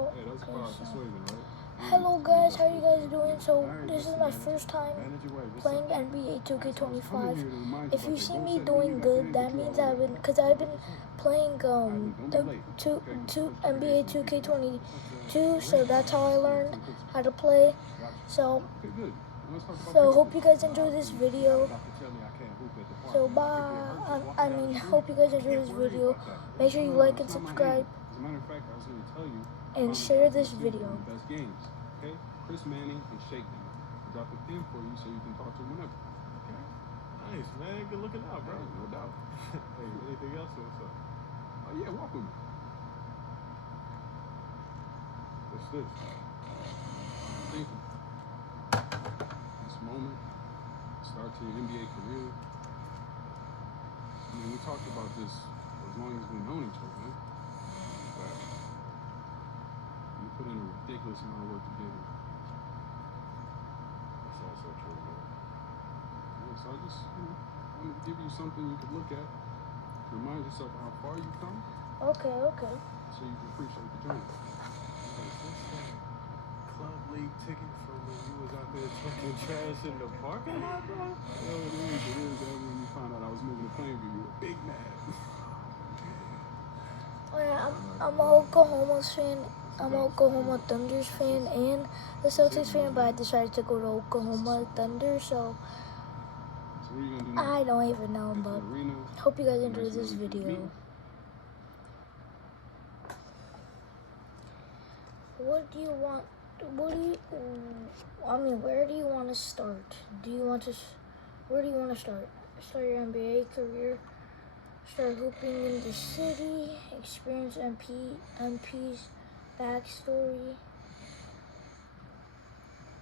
Oh, Hey, that's okay, power so. persuasion, right? Hello guys, how you guys doing? So Alright, this is listen, my manager. first time Manager, wait, what's playing up? NBA So I was coming 2K25. here to remind you If about you that see goal me setting doing meeting back in good, April that means 2008. I've been, cause I've been playing Alright, look, don't be late. Okay, NBA 2K22, so that's how I learned how to play. So, Okay, good. Let's talk about so picture. hope you guys enjoy this video. So bye. I mean, hope you guys enjoy this video. Make sure you like and subscribe. As a matter of fact, I was going to tell you. And share this video. The best games, okay? Chris Manning and Shake them. I got the pin for you so you can talk to him whenever. Okay? Nice, man. Good looking out, bro. No doubt. Hey, anything else? What's up? Oh, yeah, walk with me. What's this? Thank you. This moment, start to your NBA career. I mean, we talked about this for as long as we've known each other, man. But you put in a ridiculous amount of work to get here. That's also true, man. Yeah, so I just, wanted to give you something you could look at, remind yourself how far you've come. Okay. So you can appreciate the journey. Is this club league ticket from when you was out there talking trash in the parking lot, bro? Oh, it is. And when you found out I was moving to Plainview, you were big mad. Oh yeah, I'm a Oklahoma fan. I'm a Oklahoma Thunders fan and the Celtics fan, but I decided to go to Oklahoma Thunder, so So what are you gonna do now? I don't even know, but hope you guys enjoy this video. Where do you want to start? Where do you want to start? Start your NBA career, start hooping in the city, experience MP's backstory.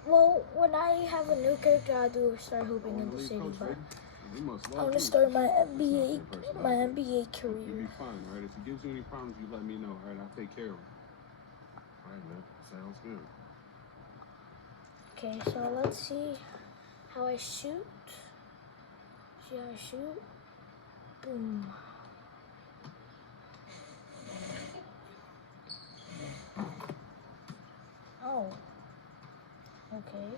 Well, when I have a new character, I do start hooping in the city, but I want to start my NBA career. You'll be fine, right? If it gives you any problems, you let me know, all right? I'll take care of them. All right, man. Sounds good. Okay, so let's see how I shoot. See how I shoot? Boom. Oh. Okay.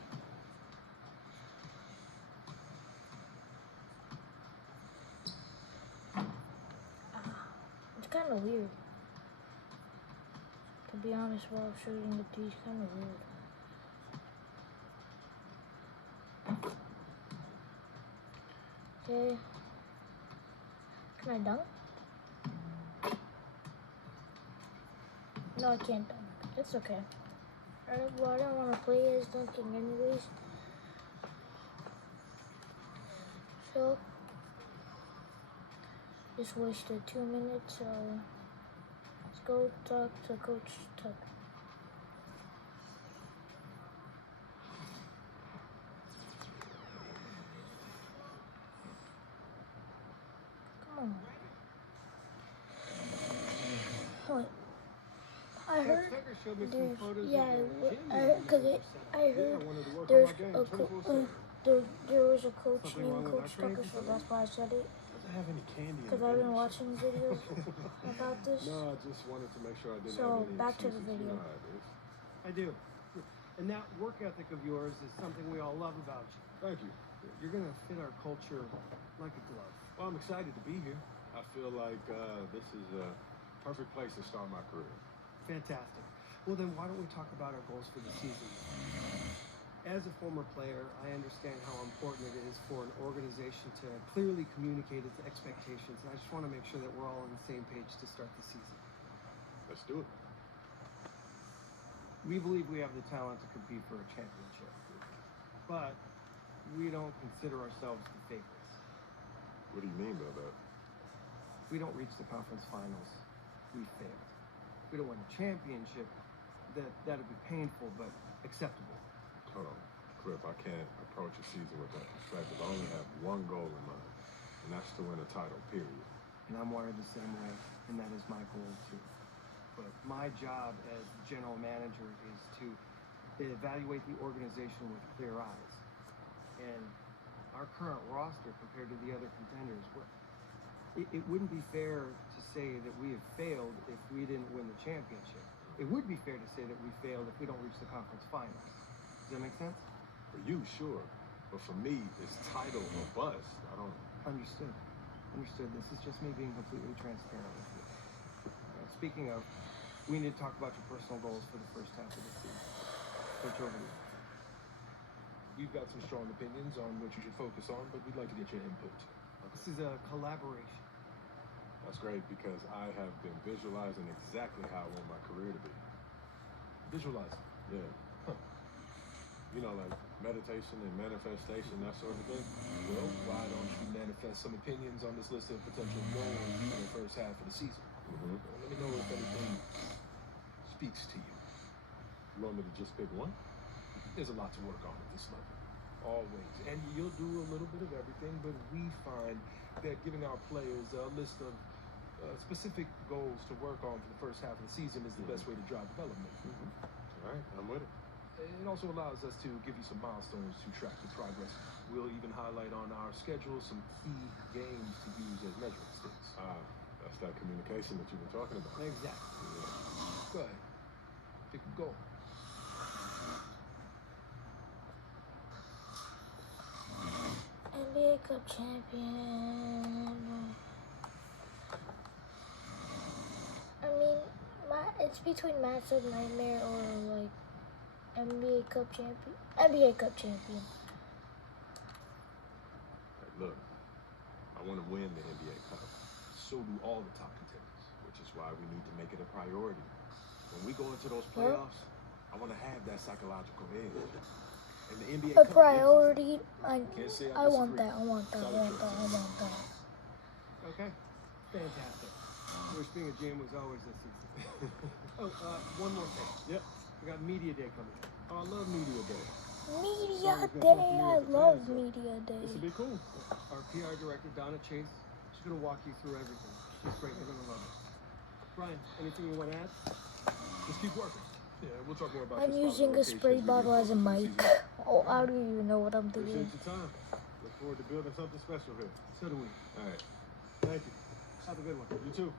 It's kind of weird. To be honest, while shooting the three is kind of weird. Okay. Can I dunk? No, I can't dunk. It's okay. Well, I don't want to play as dunking anyways. So, just wasted 2 minutes, so let's go talk to Coach Tuck. Come on. Wait. I heard there's, I heard there was a coach named Coach Tucker, so that's why I said it. Doesn't have any candy. Because I've been watching videos about this. No, I just wanted to make sure I didn't So, have any back to the excuses. video. You know how it is. I do. And that work ethic of yours is something we all love about you. Thank you. You're going to fit our culture like a glove. Well, I'm excited to be here. I feel like this is a perfect place to start my career. Fantastic. Well, then why don't we talk about our goals for the season? As a former player, I understand how important it is for an organization to clearly communicate its expectations, and I just want to make sure that we're all on the same page to start the season. Let's do it. We believe we have the talent to compete for a championship, but we don't consider ourselves the favorites. What do you mean by that? We don't reach the conference finals. We failed. We don't win a championship. That'd be painful, but acceptable. Hold on, Cliff. I can't approach a season with that perspective. I only have one goal in mind, and that's to win a title, period. And I'm wired the same way, and that is my goal too. But my job as general manager is to evaluate the organization with clear eyes. And our current roster compared to the other contenders, it wouldn't be fair to say that we have failed if we didn't win the championship. it would be fair to say that we failed if we don't reach the conference finals. Does that make sense? For you, sure. But for me, it's title or bust. I don't... Understood. Understood. This is just me being completely transparent with you. Speaking of, we need to talk about your personal goals for the first half of the season. Coach, over to you. You've got some strong opinions on what you should focus on, but we'd like to get your input. This is a collaboration. That's great because I have been visualizing exactly how I want my career to be. Visualizing. Yeah. Huh. You know, like meditation and manifestation, that sort of thing. Well, why don't you manifest some opinions on this list of potential goals for the first half of the season? Let me know if anything speaks to you. You want me to just pick one? There's a lot to work on at this level. Always. And you'll do a little bit of everything, but we find that giving our players a list of specific goals to work on for the first half of the season is the best way to drive development. All right, I'm with it. It also allows us to give you some milestones to track your progress. We'll even highlight on our schedule some key games to use as measuring sticks. That's that communication that you were talking about. Exactly. Go ahead. Pick a goal. NBA Cup champion. I mean, it's between matchup nightmare or like NBA Cup champion. NBA Cup champion. Hey, look, I want to win the NBA Cup, So do all the top contenders. which is why we need to make it a priority. When we go into those playoffs, I want to have that psychological edge. And the NBA A Cup priority. Can't say I want disagree. that. I want that. I want that. I want that. Okay. Fantastic. Your being a GM was always this season. One more thing. Yep. We got Media Day coming up. Oh, I love Media Day. Media Day. I love Media Day. This will be cool. Our PR director, Donna Chase, she's going to walk you through everything. She's great. You're going to love it. Brian, anything you want to add? Just keep working. Yeah, we'll talk more about I'm your using a spot spray rotations bottle as a and your mic. focus this season. Oh, I don't even know what I'm doing. Appreciate your time. Look forward to building something special here. So do we. All right. Thank you. Have a good one. You too.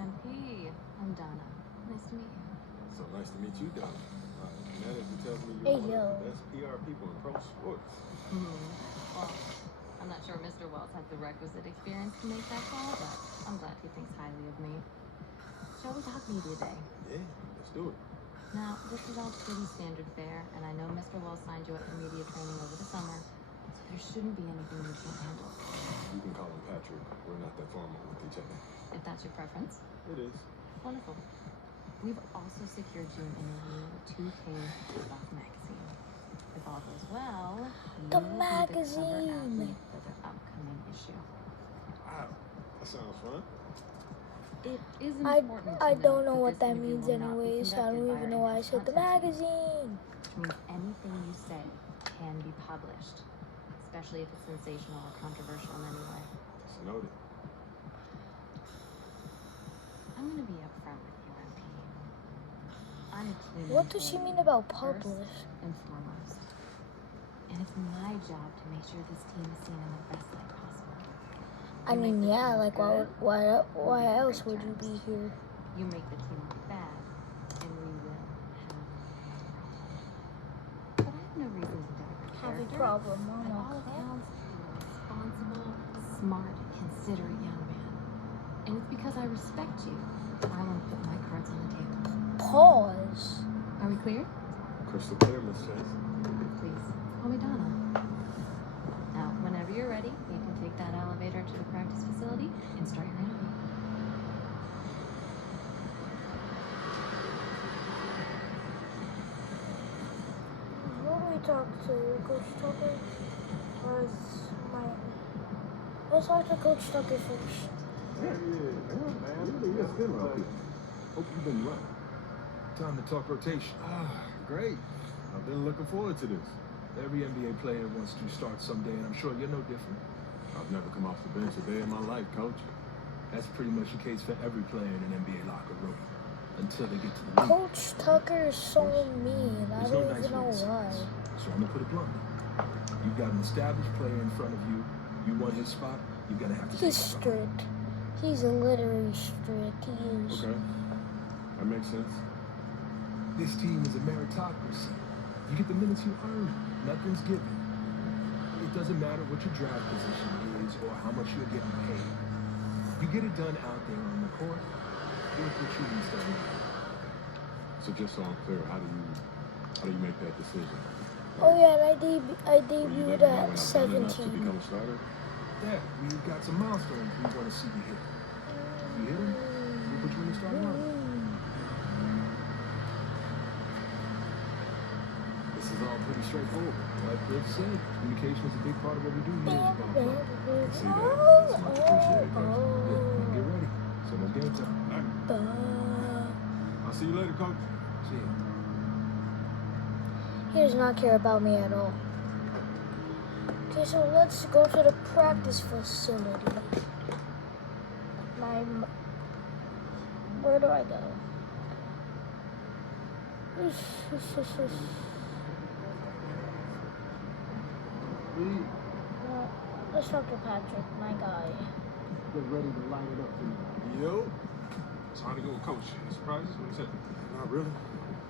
MP, I'm Donna. Nice to meet you. So nice to meet you, Donna. Manager tells me Hey, you're one yo. of the best PR people in pro sports. Well, I'm not sure Mr. Wells had the requisite experience to make that call, but I'm glad he thinks highly of me. Shall we talk Media Day? Yeah, let's do it. Now, this is all pretty standard fare, and I know Mr. Wells signed you up for media training over the summer, so there shouldn't be anything you can't handle. You can call him Patrick. We're not that formal with each other. If that's your preference. It is. Wonderful. We've also secured you an interview with 2K Buff Magazine. If all goes well, you The will be the magazine. cover athlete for their upcoming issue. Wow. That sounds fun. It is I important to don't note know what this that interview means will not be anyways. I conducted don't by even our know why I said the content team, magazine. which means anything you say can be published, especially if it's sensational or controversial in any way. It's noted. I'm going to be upfront with you, MP. I'm a team What does she mean about first published? and foremost. And it's my job to make sure this team is seen in the best light possible. I mean, yeah, like why else would you be here? You make the team look bad, and we will have a problem. But I have no reason to doubt your Have a character. problem, By all Mama. accounts, you're a responsible, smart, considerate young man. And it's because I respect you that I want to put my cards on the table. Pause. Are we clear? Crystal clear, Miss Chase. Please, call me Donna. Now, whenever you're ready, you can take that elevator to the practice facility and start your interview. Who do we talk to? Coach Tucker? Or is let's talk to Coach Tucker first. Yeah, man. Yes, been up here. Hope you've been well. Time to talk rotation. Great. I've been looking forward to this. Every NBA player wants to start someday, and I'm sure you're no different. I've never come off the bench a day in my life, Coach. That's pretty much the case for every player in an NBA locker room until they get to the league. Coach Tucker is so mean. I There's no don't nice even know way to I'm gonna put it bluntly. You've got an established player in front of you. You want his spot. You're gonna have to. He's strict. He's literally strict. He is. Okay. That makes sense. This team is a meritocracy. You get the minutes you earn. Nothing's given. It doesn't matter what your draft position is or how much you're getting paid. You get it done out there on the court. Here's what you need to do. So just so I'm clear, how do you make that decision? Oh yeah, and I Were you debuted letting know when at I've done enough to 17. become a starter? Yeah, we've got some milestones we want to see you hit. You hit them, we'll put you in the starting lineup. This is all pretty straightforward. Like Cliff said, communication is a big part of what we do here at the ball club. I can see that. It's much appreciated, Coach. Yeah, get ready. So much game time. I'll see you later, Coach. See ya. He does not care about me at all. Okay, so let's go to the practice facility. Where do I go? Let's talk to Patrick, my guy. Get ready to light it up for you. Yo. It's hard to go with coach. Any surprises? What he said? Not really.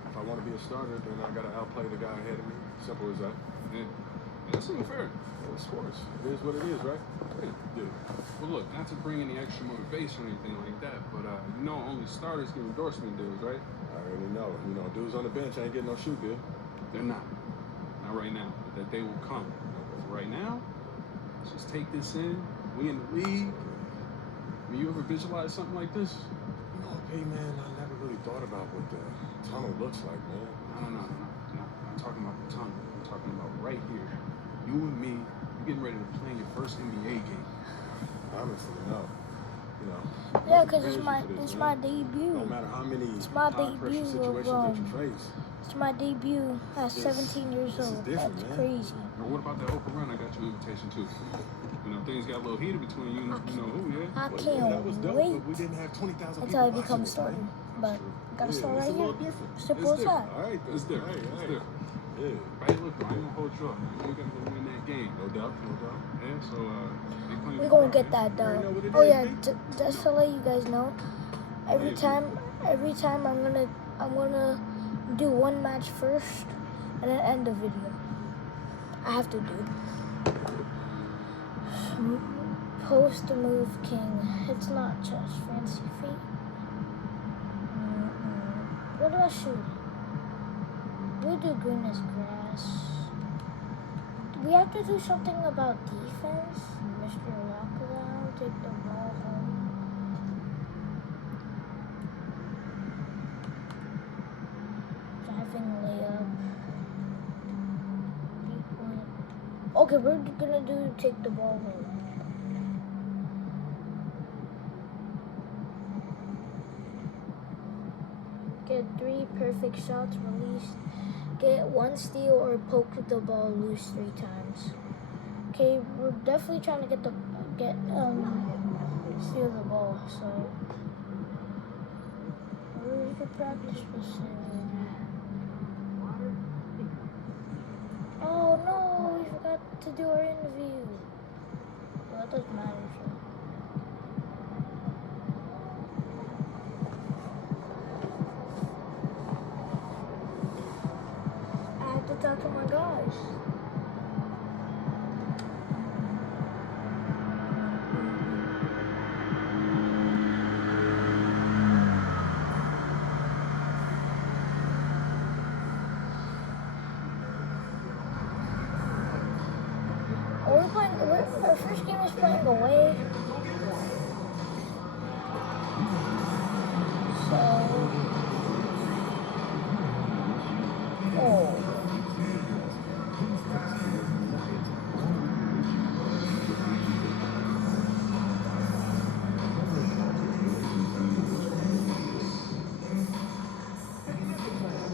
If I want to be a starter, then I got to outplay the guy ahead of me. Simple as that. Yeah. That's even fair. Well, it's sports. It is what it is, right? Yeah. Well, look, not to bring any extra motivation or anything like that, but only starters get endorsement deals, right? I already know. Dudes on the bench ain't getting no shoe deal. They're not. Not right now. But that day will come. For right now, let's just take this in. We in the league. When you ever visualize something like this? Hey, man, I never really thought about what the tunnel looks like, man. No. I'm not talking about the tunnel. I'm talking about right here. You and me, you're getting ready to play your first NBA game. Honestly, no. Yeah, because it's prepares you for this, my man. debut. No matter how many It's my high-pressure debut situations of, that you face. It's my debut at 17 years this is old. different, That's man. crazy. Now, what about that open run? I got you an invitation too. Things got a little heated between you and who, yeah? I Well, can't yeah, that was dope, wait but we didn't have 20,000 until I people become a watching us, starter. man. But gotta start it's right a little here. different. Simple as It's that. All right, It's different. Hey, It's hey. different. Yeah, Right, look, I ain't gonna hold you up. You gotta go win that game. no doubt. Yeah, so, they claim We're you gonna proud, get yeah? that You already know done. what it Oh is, yeah, B. just to let you guys know, every time I'm gonna do one match first and then end the video. I have to do. Post move king. It's not just fancy feet. What do I shoot? We do green as grass. Do we have to do something about defense? Mr. Lockdown, take the ball home. Driving layup. Okay, we're gonna do take the ball home. Get 3 perfect shots released. Get 1 steal or poke the ball loose 3 times. Okay, we're definitely trying to steal the ball. So where's the practice facility? Oh no, we forgot to do our interview. Well, that doesn't matter. So. I have to talk to my guys. Our first game is playing away. So,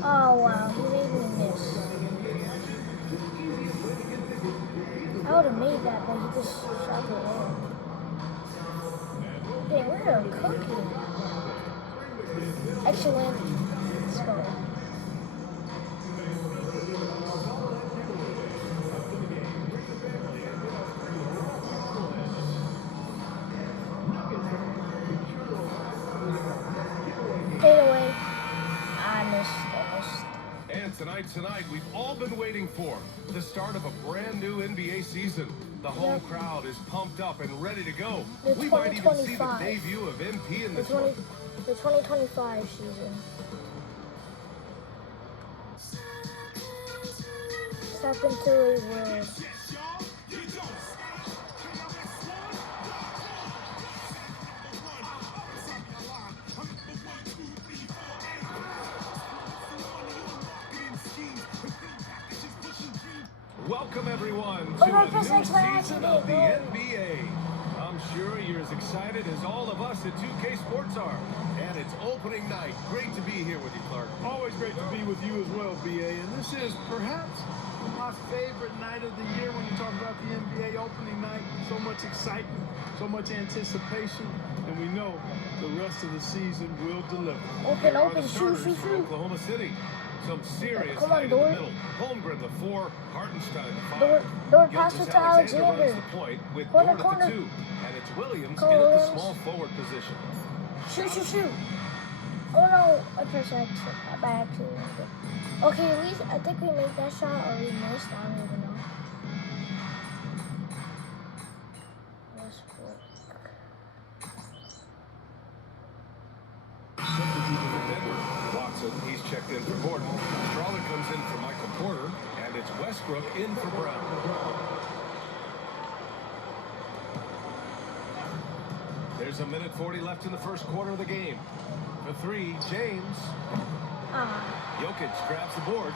oh wow, he made me miss. I would have made that, but he just shot the ball. Okay, we're cooking. Excellent. Let's go. tonight we've all been waiting for. The start of a brand new NBA season. The home crowd is pumped up and ready to go. The We might even see the 2025. debut of MP in The this one. 2025 season. Step into a world. Welcome everyone to Oh, no, a press new X by season accident. of the NBA. I'm sure you're as excited as all of us at 2K Sports are. And it's opening night. Great to be here with you, Clark. Always great to be with you as well, BA. And this is perhaps my favorite night of the year when you talk about the NBA opening night. So much excitement, so much anticipation, and we know the rest of the season will deliver. Here are Open, the shoot, starters shoot, for shoot. Oklahoma City. Some serious Come on, height in the Dort. middle. Holmgren the 4, Hartenstein the 5. Dort pass it Gilgeous to Alexander runs Alexander. the point with Corner, Dort at corner. the 2. And it's Williams Go in at the Williams. small forward position. Shoot, shoot, shoot. Oh no, I pressed X by accident. Okay, at least I think we made that shot or we missed. I don't even know. Let's work. Substitute for Denver. Watson, he's checked in for Gordon. Strawler comes in for Michael Porter. And it's Westbrook in for Brown. There's a minute 40 left in the first quarter of the game. For 3, James. Jokic grabs the board.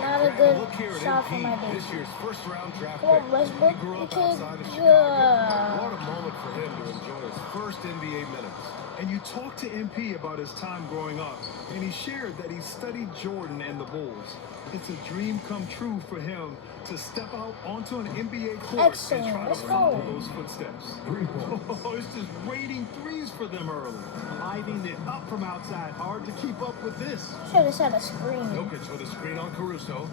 Not a Grab good look here at shot for MP, my day. this year's first-round draft Come on, pick. Westbrook. He grew up You outside of can't- Chicago. yeah. What a moment for him to enjoy his first NBA minutes. And you talked to MP about his time growing up, and he shared that he studied Jordan and the Bulls. It's a dream come true for him to step out onto an NBA court Excellent. and try to Let's follow go. those footsteps. Oh, it's just raining threes for them early. Lighting it up from outside. Hard to keep up with this. Should have set a screen. Jokic with a screen on Caruso.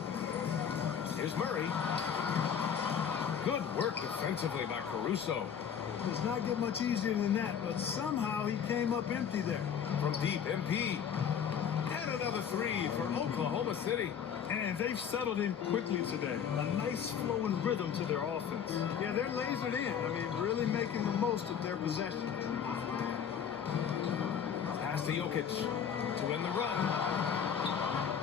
Here's Murray. Good work defensively by Caruso. Does not get much easier than that, but somehow he came up empty there. From deep, MP. And another 3 for Oklahoma City. And they've settled in quickly today. A nice flowing rhythm to their offense. Yeah, they're lasered in. I mean, really making the most of their possession. Pass to Jokic to win the run.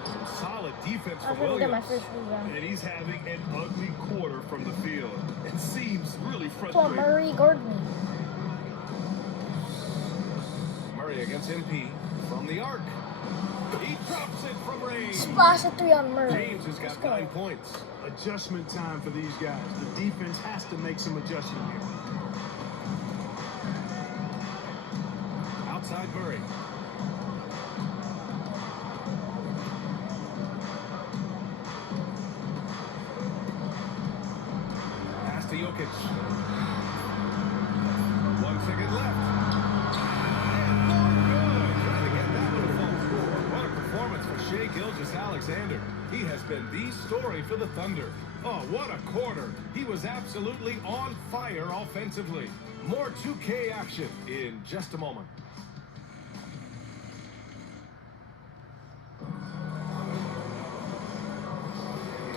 Some solid defense I'm from gonna get my Williams. first rebound. And he's having an ugly quarter from the field. It seems really Come on, frustrating. Murray, guard me. Murray against MP from the arc. He drops it from range. Splash a 3 on Murray. James has Let's got go. 9 points. Adjustment time for these guys. The defense has to make some adjustment here. Outside Murray. Pass to Jokic. 1 second left. And no good. Trying to get that one to fall through. What a performance for Shai Gilgeous-Alexander. He has been the story for the Thunder. Oh, what a quarter. He was absolutely on fire offensively. More 2K action in just a moment.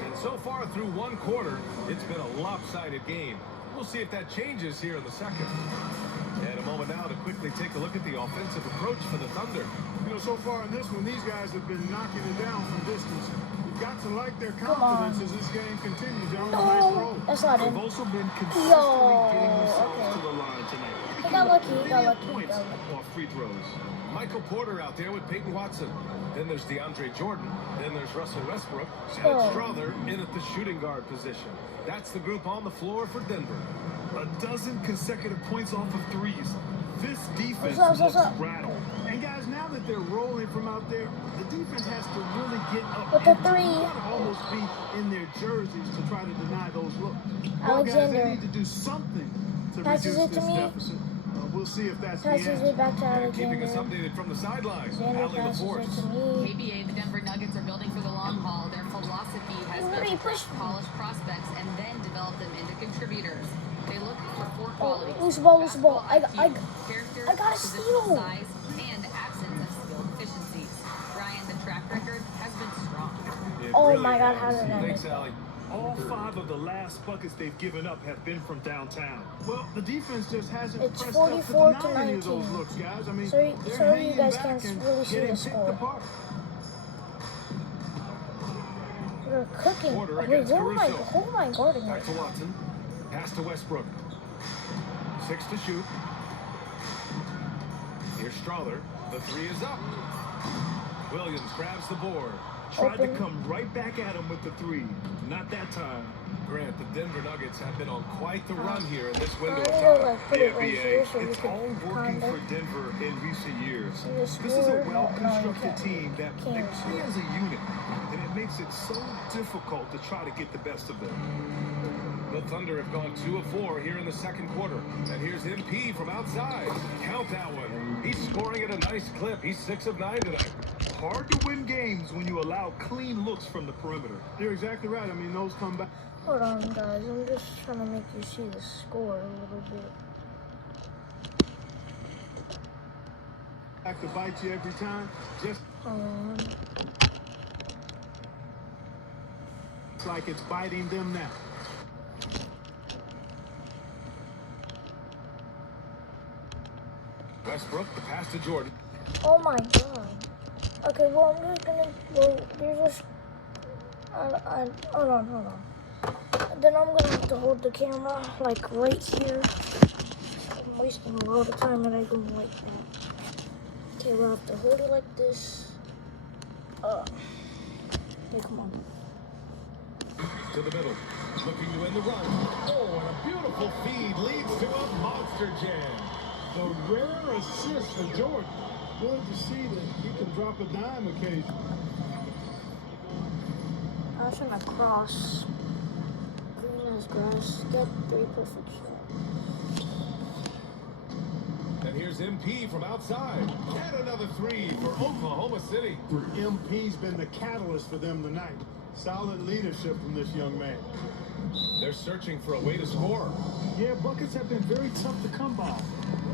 And so far through one quarter, it's been a lopsided game. We'll see if that changes here in the second. And a moment now to quickly take a look at the offensive approach for the Thunder. You know, so far in this one, these guys have been knocking it down from distance. You've got to like their Come confidence on. as this game continues. They're on a No, nice roll. that's not They've in. also been consistently getting themselves okay. to the line tonight. He got lucky, he got Plenty of lucky, he points got lucky. off free throws. Michael Porter out there with Peyton Watson. Then there's DeAndre Jordan. Then there's Russell Westbrook. And Oh. it's Strawler in at the shooting guard position. That's the group on the floor for Denver. A dozen consecutive points off of threes. This defense What's looks up? rattled. And guys, now that they're rolling from out there, the defense has to really get up. With the empty. three. You gotta almost be in their jerseys to try to deny those looks. Well, guys, Alexander. they need to do something to Passes reduce it to this me. deficit. We'll see if that's Passes the it answer. back to And keeping us Alexander. updated from the sidelines. Alexander Allie passes LaForce. it to me. KBA, the Denver Nuggets are building for the long haul. Their philosophy has been Hurry, to push draft me. polished prospects and then develop them into contributors. They look for 4 Oh, qualities. loose ball, loose ball. Basketball IQ, character, I got a positional steal. size, and absence of skill deficiencies. Ryan, the track record has been strong. In Oh really my God, has. how did I Thanks, miss Allie. All 5 of the last buckets they've given up have been from downtown. Well, the defense just hasn't It's pressed 44 up to to deny any of 19. those looks, guys. I mean, Sorry, they're sorry you hanging guys back can't and really see getting the picked score. apart. They're cooking. Porter Wait, against who am I? Caruso. Who am I guarding Back right to now? Watson. Pass to Westbrook. 6 to shoot. Here's Strother. The 3 is up. Williams grabs the board. Tried to Open. come right back at him with the 3. Not that time. Grant, the Denver Nuggets have been on quite the run here in this window I'm of gonna time. like put it right BA, here so we it's can all working kinda for Denver in recent years. see the This is score. a well-constructed No, you team that they can't play as a unit, and it makes it so difficult to try to get the best of them. The Thunder have gone 2 of 4 here in the second quarter. And here's MP from outside. Count that one. He's scoring at a nice clip. He's 6 of 9 tonight. Hard to win games when you allow clean looks from the perimeter. You're exactly right. I mean, those come back. Hold on, guys. I'm just trying to make you see the score a little bit. Back to bite you every time. Just Hold on. like it's biting them now. Westbrook, the pass to Jordan. Oh my God. Okay, well, I'm just gonna. Well, there's just. Hold on. Then I'm gonna have to hold the camera like right here. I'm wasting a lot of time and I don't like that. Okay, we'll have to hold it like this. Okay, come on. To the middle. Looking to end the run. Oh, and a beautiful feed leads to a monster jam. The rare assist for Jordan. Good to see that he can drop a dime occasionally. Passing across. Green as grass. Get 3 perfect shots. And here's MP from outside. And another 3 for Oklahoma City. MP's been the catalyst for them tonight. Solid leadership from this young man. They're searching for a way to score. Yeah, buckets have been very tough to come by.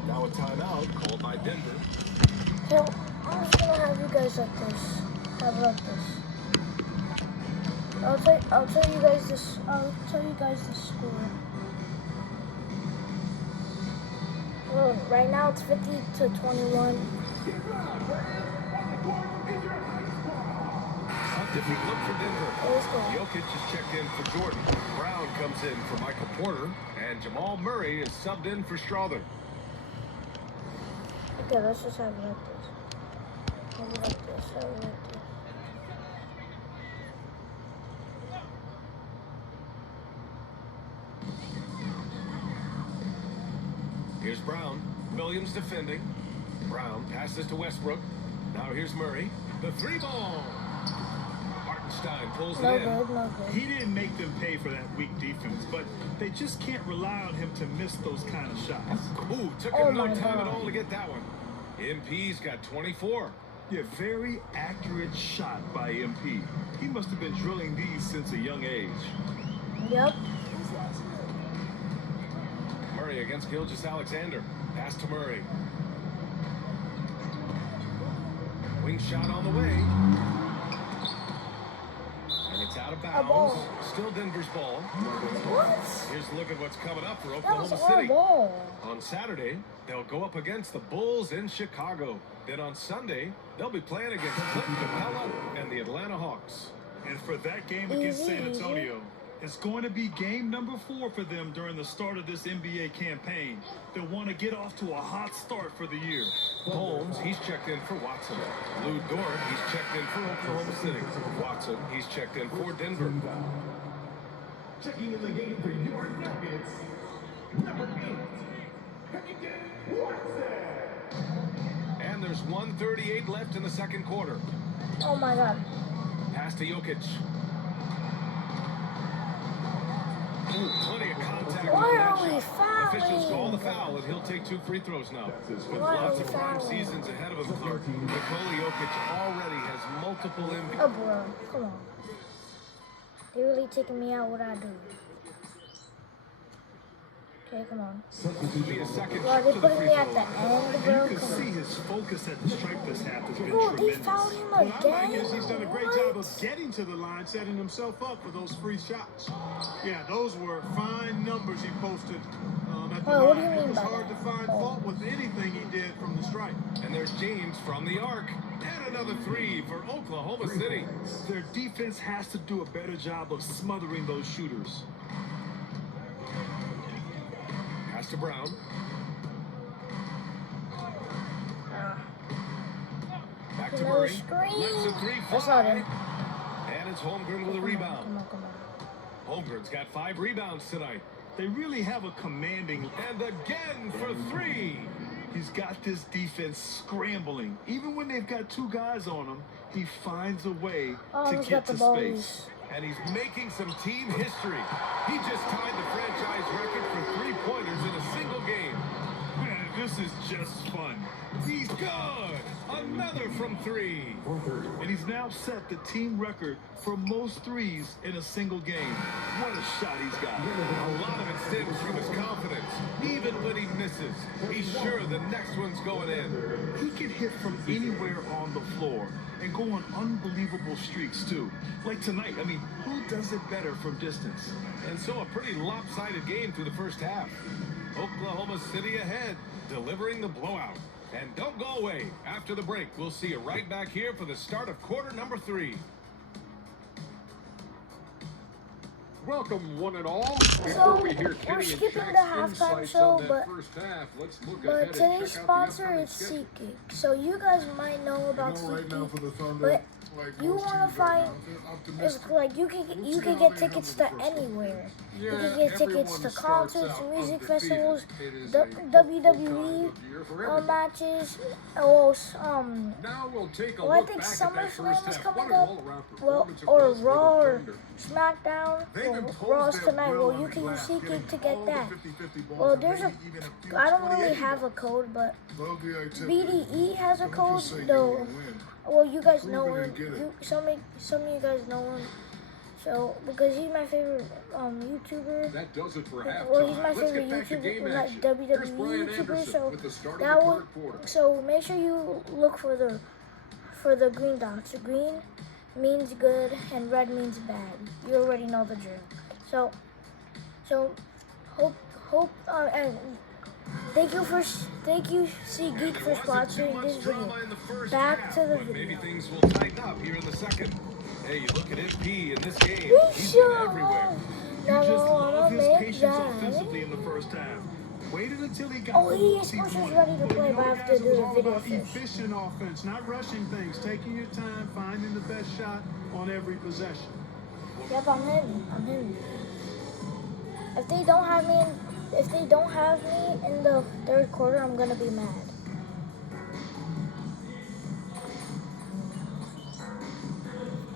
Now a timeout called by Denver. So, I'm just gonna have you guys like this. Have it like this. I'll tell you guys this. I'll tell you guys the score. Well, right now it's 50 to 21. A different look for Denver. Let's go. Jokic is checked in for Jordan. Brown comes in for Michael Porter. And Jamal Murray is subbed in for Strother. Okay, let's just have it like this. Have it like this. Have it like this. Here's Brown. Williams defending. Brown passes to Westbrook. Now here's Murray. The 3-ball. Hartenstein pulls it No in. good, no good. He didn't make them pay for that weak defense, but they just can't rely on him to miss those kind of shots. Ooh, took Oh him no my time at God. all to get that one. MP's got 24. Yeah, very accurate shot by MP. He must have been drilling these since a young age. Yep. Murray against Gilgeous Alexander. Pass to Murray. Wing shot on the way. And it's out of bounds. ball. Still Denver's ball. What? Here's a look at what's coming up for That Oklahoma was our City. ball. On Saturday, they'll go up against the Bulls in Chicago. Then on Sunday, they'll be playing against Clint Capella and the Atlanta Hawks. And for that game against San Antonio, it's going to be game number 4 for them during the start of this NBA campaign. They'll want to get off to a hot start for the year. Holmes, he's checked in for Watson. Lou Dort, he's checked in for Oklahoma City. Watson, he's checked in for Denver. Checking in the game for your Nuggets, number 8, Watson. And there's 1:38 left in the second quarter. Oh my God. Pass to Jokic. Ooh, plenty of contact. Why with that are we shot. Officials fouling? call the foul, and he'll take 2 free throws now. With Why are lots we of prime fouling? seasons ahead of him, Clark, Nikola Jokic already has multiple MVP. Oh, bro. Come on. They're really taking me out what I do. Okay, come on. Be a second Bro, trip they to the putting free me throw at the line. end, And bro. you can Come see on. his focus at the stripe this half has been Bro, they tremendous. fouled him What I like again? is he's done a great job of What? getting to the line, setting himself up for those free shots. Yeah, those were fine numbers he posted at the Wait, what do line. you It mean was by hard that? to find fault with anything he did from the stripe. And there's James from the arc. And another three for Oklahoma City. Their defense has to do a better job of smothering those shooters. Pass to Brown. Back to No Murray. screen. Lets the three That's fly. not in. And it's Holmgren with a Come rebound. on. Holmgren's got 5 rebounds tonight. They really have a commanding. And again for 3. He's got this defense scrambling. Even when they've got 2 guys on him, he finds a way Oh, to he's get got the to ball. space. And he's making some team history. He just tied the franchise record for 3-pointers in a single game. Man, this is just fun. He's good. Another from 3. And he's now set the team record for most threes in a single game. What a shot he's got. A lot of it stems from his confidence. Even when he misses, he's sure the next one's going in. He can hit from anywhere on the floor and go on unbelievable streaks, too. Like tonight, I mean, who does it better from distance? And so a pretty lopsided game through the first half. Oklahoma City ahead, delivering the blowout. And don't go away. After the break, we'll see you right back here for the start of quarter number 3. Welcome, one and all. Before So, we hear we're Kenny and skipping Shaq's the halftime insights show, on that but first half, let's look ahead and today's check out the sponsor upcoming is schedule. SeatGeek. So you guys might know about SeatGeek, but you want to find it's like you can get tickets to anywhere. You can get tickets to concerts, music festivals, WWE matches. Now we'll take a Well, I look think back at that first SummerSlam is half. coming What an up. all-around Well, performance it or was for the Raw or Thunder. SmackDown. They've Well, imposed Raw's their tonight. will Well, on you the can use glass, SeatGeek getting to get all the that. 50-50 balls Well, and there's maybe even a few I don't really 20-80 have a balls. code, but Love the activity. BDE has a Don't code just say though. you're gonna win. Well, you guys Prove know it him. and get it. Some of you guys know him. So because he's my favorite YouTuber. That does it for Well, he's halftime. my Let's favorite get back to YouTuber, game like action. WWE Here's Brian YouTuber. Anderson So with the start of that the one. third quarter. So make sure you look for the green dots. Green means good and red means bad. You already know the drill. So hope and thank you SeatGeek for sponsoring this video. Back to the But maybe video. things will tighten up here in the second. Hey, you look at MP in this game. We He's been should everywhere. You just love never his make patience that. offensively in the first half. Waited until he got Oh, the he ball is he supposed to be wanted. ready to play, but I have to guys, do it was the all video about first. efficient offense, not rushing things, taking your time, finding the best shot on every possession. Yep, I'm hitting. If they don't have me in the third quarter, I'm gonna be mad.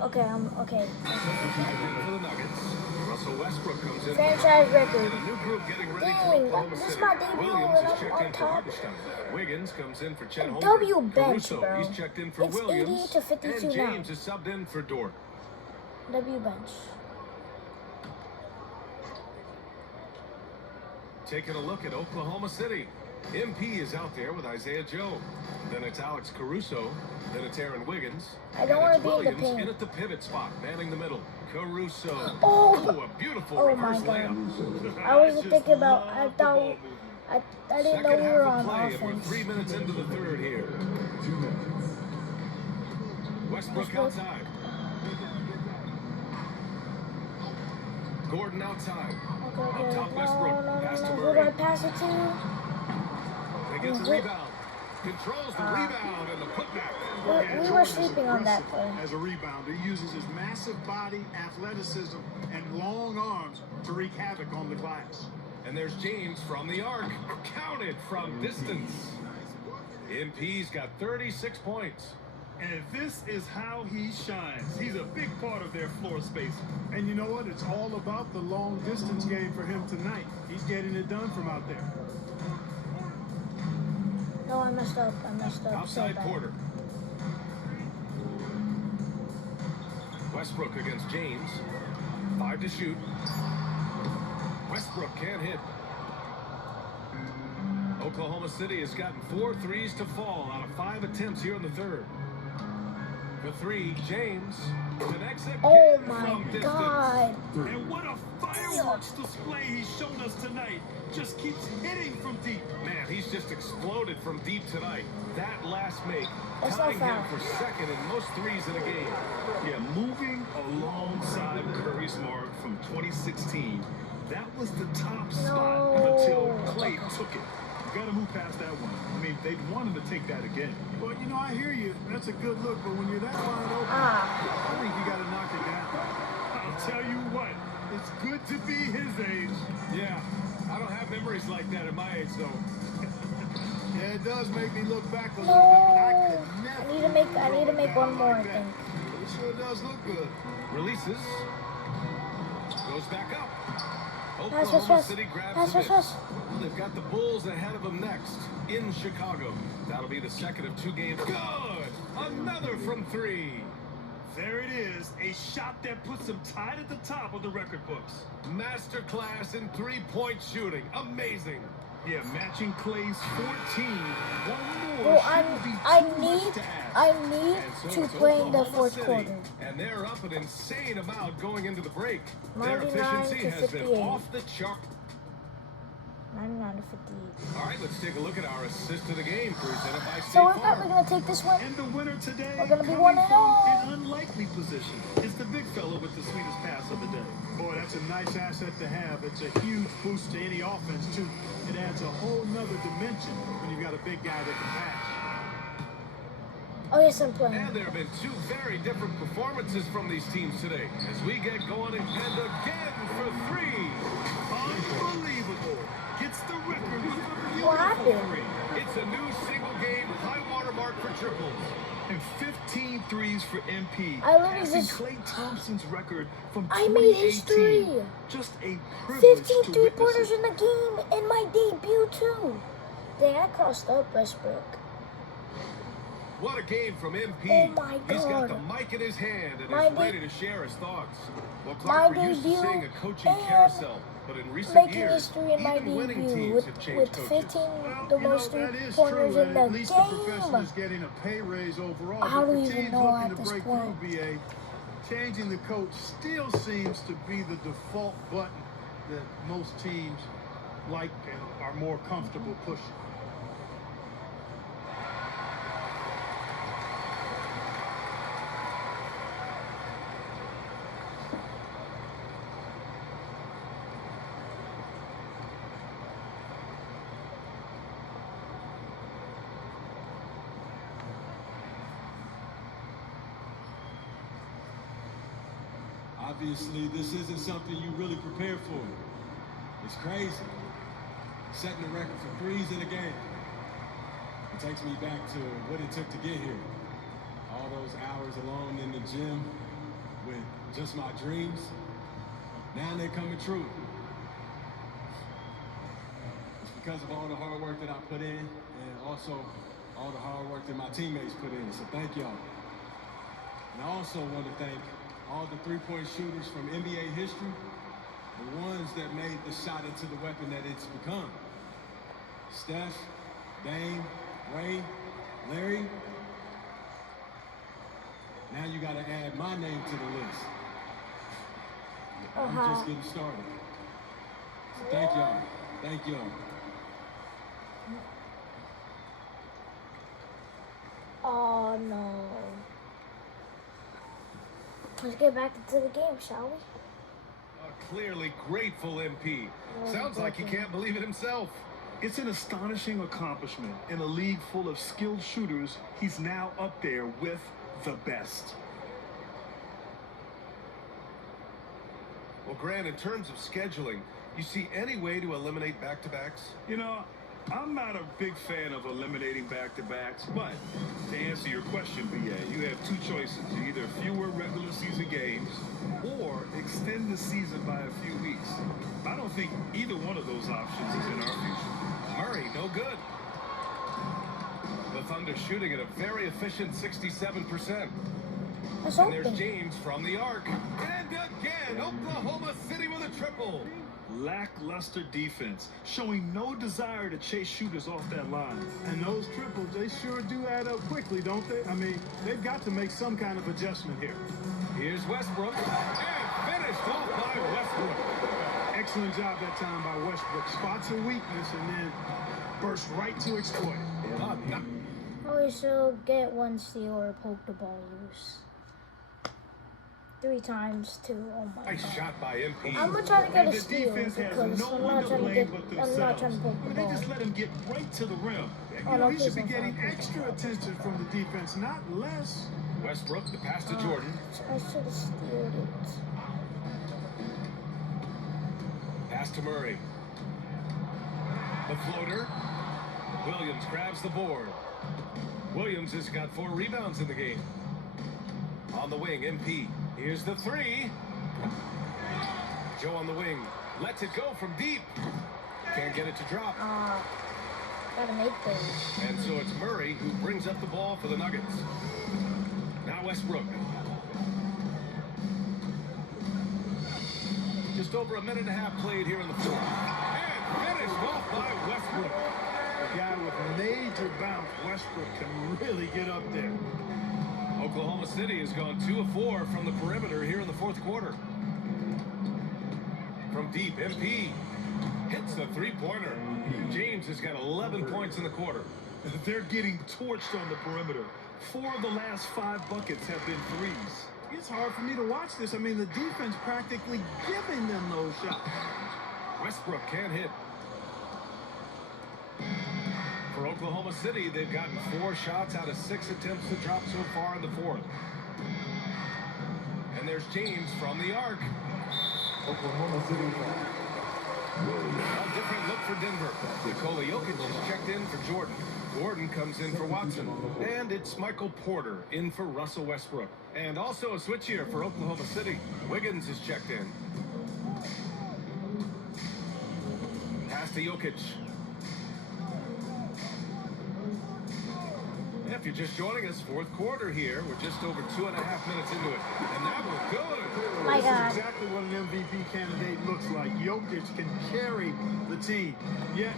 Okay, okay. For the Nuggets, Russell Westbrook comes in. Franchise record. And a new group getting ready for Dang, Oklahoma this is City. my debut Williams and is I'm checked on in for top. Hartenstein. Wiggins comes in for Chet Holmgren. W bench, Caruso, bro. he's checked in for It's Williams. 80 to 52 and now. James is subbed in for Dort. W bench. Taking a look at Oklahoma City. MP is out there with Isaiah Joe. Then it's Alex Caruso. Then it's Aaron Wiggins. I don't And wanna it's be in the Williams paint. in at the pivot spot, manning the middle. Caruso. Oh! A beautiful Oh my reverse God. layup. I was just thinking about. I love the ball thought. movement. I didn't know Second we were half on of play, and we're offense. 3 minutes into the third here. Westbrook outside. Gordon outside. Okay. Up top, Westbrook. Pass to No. Who do Murray. I pass it to? He gets the rebound. Controls the rebound and the putback. We were sleeping on that play. As a rebounder, he uses his massive body, athleticism, and long arms to wreak havoc on the glass. And there's James from the arc. Counted from distance. MP's got 36 points. And this is how he shines. He's a big part of their floor space. And you know what? It's all about the long distance game for him tonight. He's getting it done from out there. No, I messed up. So Outside bad. Porter. Westbrook against James. 5 to shoot. Westbrook can't hit. Oklahoma City has gotten 4 threes to fall out of 5 attempts here in the third. For 3, James connects again Oh my from distance. God. And what a fireworks display he's shown us tonight. Just keeps hitting from deep. Man, he's just exploded from deep tonight. That last make, That's tying not him foul. for second in most threes in a game. Yeah, moving alongside Curry's mark from 2016. That was the top spot until Clay took it. You got to move past that one. I mean, they'd want him to take that again. Well, you know, I hear you. That's a good look, but when you're that wide open, I think you got to knock it down. I'll tell you what, it's good to be his age. Yeah, I don't have memories like that at my age, though. Yeah, it does make me look back a No. little bit, but I could never. I need to make one more, I think. But it sure does look good. Releases. Goes back up. Pass, Oklahoma City grabs pass, the miss. pass. Well, they've got the Bulls ahead of them next in Chicago. That'll be the second of 2 games. Good! Another from 3. There it is, a shot that puts him tied at the top of the record books. Masterclass in 3-point shooting. Amazing. Yeah, matching Clay's 14. One more Well, shouldn't be I too much to ask. And so to it's play in the Oklahoma fourth City, quarter. And they're up an insane amount going into the break. Their 99 efficiency to has been 58. off the chart. 99 to 58. All right, let's take a look at our assist to the game presented by State So we're Farm. probably going to take this one. And the winner today, We're gonna be coming 1-0. from an unlikely position, is the big fella with the sweetest pass of the day. Boy, that's a nice asset to have. It's a huge boost to any offense, too. It adds a whole nother dimension when you've got a big guy that can pass. Oh, yes, I'm playing. And there have been 2 very different performances from these teams today as we get going and again for 3. Unbelievable. Gets the record with a What happened? beautiful 3. It's a new single-game high-water mark for triples. And 15 threes for MP. I literally passing just- Klay Thompson's record from I made 2018. history. Just a privilege 15 to witness three-pointers it. in the game in my debut, too. Dang, I crossed up Westbrook. What a game from MP. Oh my He's got God. the mic in his hand and My is ready to share his thoughts. Well, My Clark, we're used to debut seeing a coaching and carousel, but in recent Making years, history in my even winning debut teams with have changed coaches. 15 Well, the you know, most that is three-pointers true, in and the at least the profession game. is getting a pay raise overall. I But don't for even teams know looking at to this break point. through, BA, changing the coach still seems to be the default button that most teams like and are more comfortable pushing. Obviously, this isn't something you really prepared for. It's crazy. Setting the record for threes in a game. It takes me back to what it took to get here. All those hours alone in the gym with just my dreams. Now they're coming true. It's because of all the hard work that I put in and also all the hard work that my teammates put in. So thank y'all. And I also want to thank all the three-point shooters from NBA history, the ones that made the shot into the weapon that it's become. Steph, Dame, Ray, Larry. Now you got to add my name to the list. I'm just getting started. So thank y'all. Thank y'all. Oh no. Let's get back into the game, shall we? A clearly grateful MP. Sounds like he can't believe it himself. It's an astonishing accomplishment. In a league full of skilled shooters, he's now up there with the best. Well, Grant, in terms of scheduling, you see any way to eliminate back-to-backs? You know, I'm not a big fan of eliminating back-to-backs, but to answer your question, BA, you have 2 choices. Either fewer regular season games or extend the season by a few weeks. I don't think either one of those options is in our future. Murray, no good. The Thunder shooting at a very efficient 67%. That's And there's open. James from the arc. And again, Oklahoma City with a triple. Lackluster defense, showing no desire to chase shooters off that line. And those triples, they sure do add up quickly, don't they? I mean, they've got to make some kind of adjustment here. Here's Westbrook. And finished off by Westbrook. Excellent job that time by Westbrook. Spots a weakness and then burst right to exploit it. Oh, so get one steal or poke the ball loose. 3 times too. Oh my Nice god. shot by MP. I'm not trying to get a The steal defense because has no I'm one not to trying to blame get. but I'm not themselves. trying to poke the They ball. just let him get right to the rim. Oh, You know, no, he please should be don't getting foul, please extra don't foul. attention from the defense, not less. Westbrook, the pass to Jordan. I should have stealed it. Pass to Murray. The floater. Williams grabs the board. Williams has got 4 rebounds in the game. On the wing, MP. Here's the 3. Joe on the wing. Lets it go from deep. Can't get it to drop. Gotta make those. And so it's Murray who brings up the ball for the Nuggets. Now Westbrook. Just over a minute and a half played here in the fourth. And finished off by Westbrook. A guy with major bounce, Westbrook, can really get up there. Oklahoma City has gone 2 of 4 from the perimeter here in the fourth quarter. From deep, MP hits the 3-pointer. James has got 11 points in the quarter. They're getting torched on the perimeter. 4 of the last 5 buckets have been threes. It's hard for me to watch this. I mean, the defense practically giving them those shots. Westbrook can't hit. For Oklahoma City, they've gotten 4 shots out of 6 attempts to drop so far in the fourth. And there's James from the arc. Oklahoma City. A different look for Denver. Nikola Jokic is checked in for Jordan. Gordon comes in for Watson. And it's Michael Porter in for Russell Westbrook. And also a switch here for Oklahoma City. Wiggins is checked in. Pass to Jokic. If you're just joining us, fourth quarter here. We're just over 2.5 minutes into it. And that was good. My This God. is exactly what an MVP candidate looks like. Jokic can carry the team, yet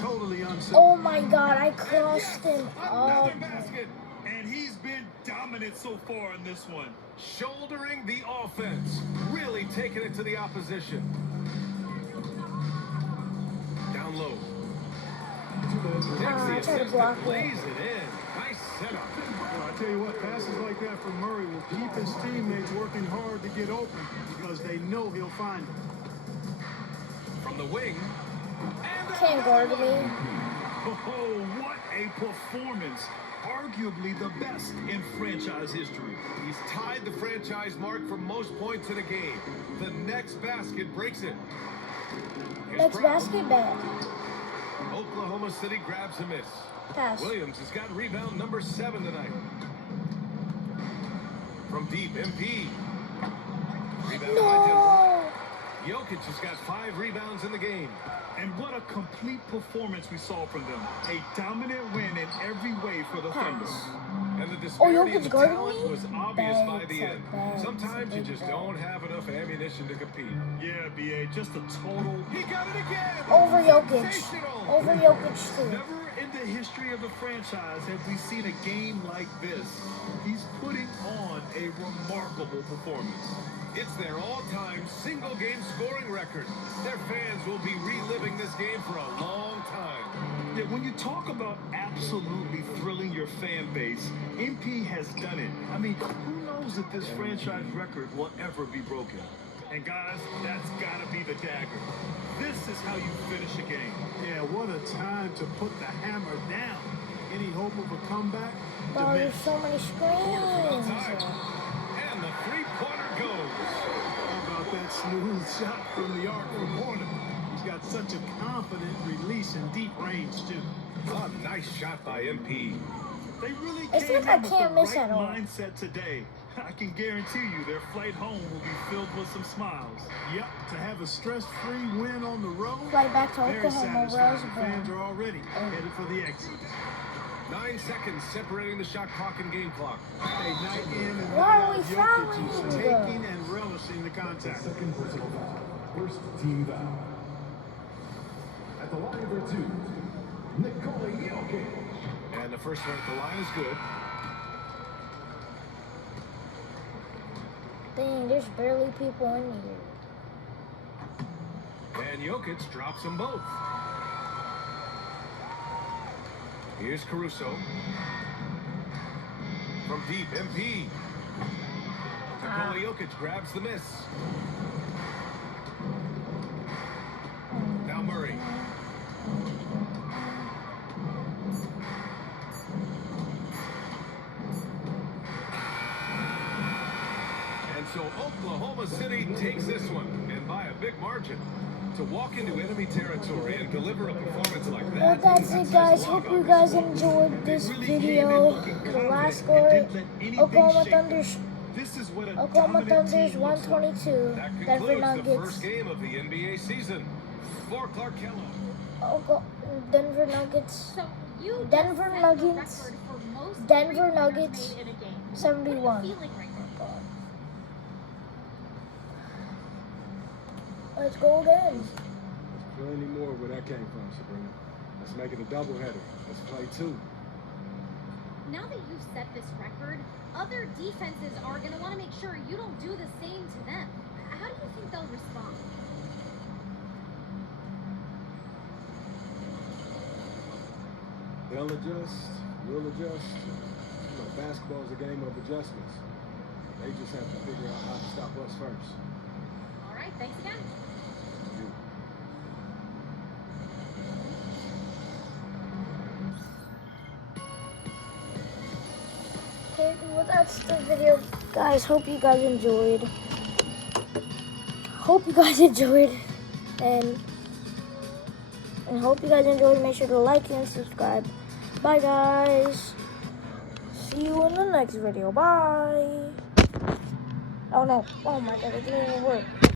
totally unselfish. Oh my god, I crossed him up. Another basket. And he's been dominant so far in this one. Shouldering the offense. Really taking it to the opposition. Down low. I tried to block it. Lays it in. Nice setup. Well, I tell you what, passes like that from Murray will keep his teammates working hard to get open because they know he'll find them. From the wing. And Can't guard me. Oh, what a performance. Arguably the best in franchise history. He's tied the franchise mark for most points in a game. The next basket breaks it. Here's Next Brown. basket bag. Oklahoma City grabs a miss. Pass. Williams has got rebound number 7 tonight. From deep, MP. Rebound by Denver. No. Jokic has got 5 rebounds in the game. And what a complete performance we saw from them. A dominant win in every way for the Thunder. And the disparity Jokic of guarded talent me? was obvious by That's the a end. bad, Sometimes you big just bad. don't have enough ammunition to compete. Yeah, BA, just a total. He got it again! Over Jokic. Sensational! Over Jokic too. Never in the history of the franchise have we seen a game like this. He's putting on a remarkable performance. It's their all-time single-game scoring record. Their fans will be reliving this game for a long time. Yeah, when you talk about absolutely thrilling your fan base, MP has done it. I mean, who knows if this franchise record will ever be broken? And guys, that's gotta be the dagger. This is how you finish a game. Yeah, what a time to put the hammer down. Any hope of a comeback? Oh, there's so many screens. And the three-pointer goes. How about that smooth shot from the arc from Porter? He's got such a confident release in deep range, too. A nice shot by MP. They really It's came like I in with can't the miss right at all. mindset today. I can guarantee you their flight home will be filled with some smiles. Yep, to have a stress-free win on the road. Fly back to Very Oklahoma where I was satisfying. born. Fans are already headed for the exit. 9 seconds separating the shot clock and game clock. Hey, night in and Why night are we out, Jokic fouling is him, taking and relishing the contact. Second personal foul. First team foul. At the line for two, Nikola Jokic. And the first one at the line is good. Dang, there's barely people in here. And Jokic drops them both. Here's Caruso. From deep, MP. Nikola Jokic grabs the miss. Now Murray. And so Oklahoma City takes this one, and by a big margin. To walk into enemy territory and deliver a performance like that. Well, that's it, guys. Hope you guys enjoyed this video. The last score, Oklahoma Thunder's 122. That Denver concludes the Nuggets. first game of the NBA season. For Clark Kellogg. Denver Nuggets. So you Denver just set Nuggets. the record for most Denver three-pointers Nuggets. made in a game. 71. What are you feeling right now? Let's go again. Plenty more where that came from, Sabrina. Let's make it a doubleheader. Let's play two. Now that you've set this record, other defenses are going to want to make sure you don't do the same to them. How do you think they'll respond? They'll adjust. We'll adjust. You know, basketball is a game of adjustments. They just have to figure out how to stop us first. All right, thanks again. Okay, well, that's the video, guys. Hope you guys enjoyed. And hope you guys enjoyed. Make sure to like and subscribe. Bye, guys. See you in the next video. Bye. Oh no! Oh my God! It didn't even work.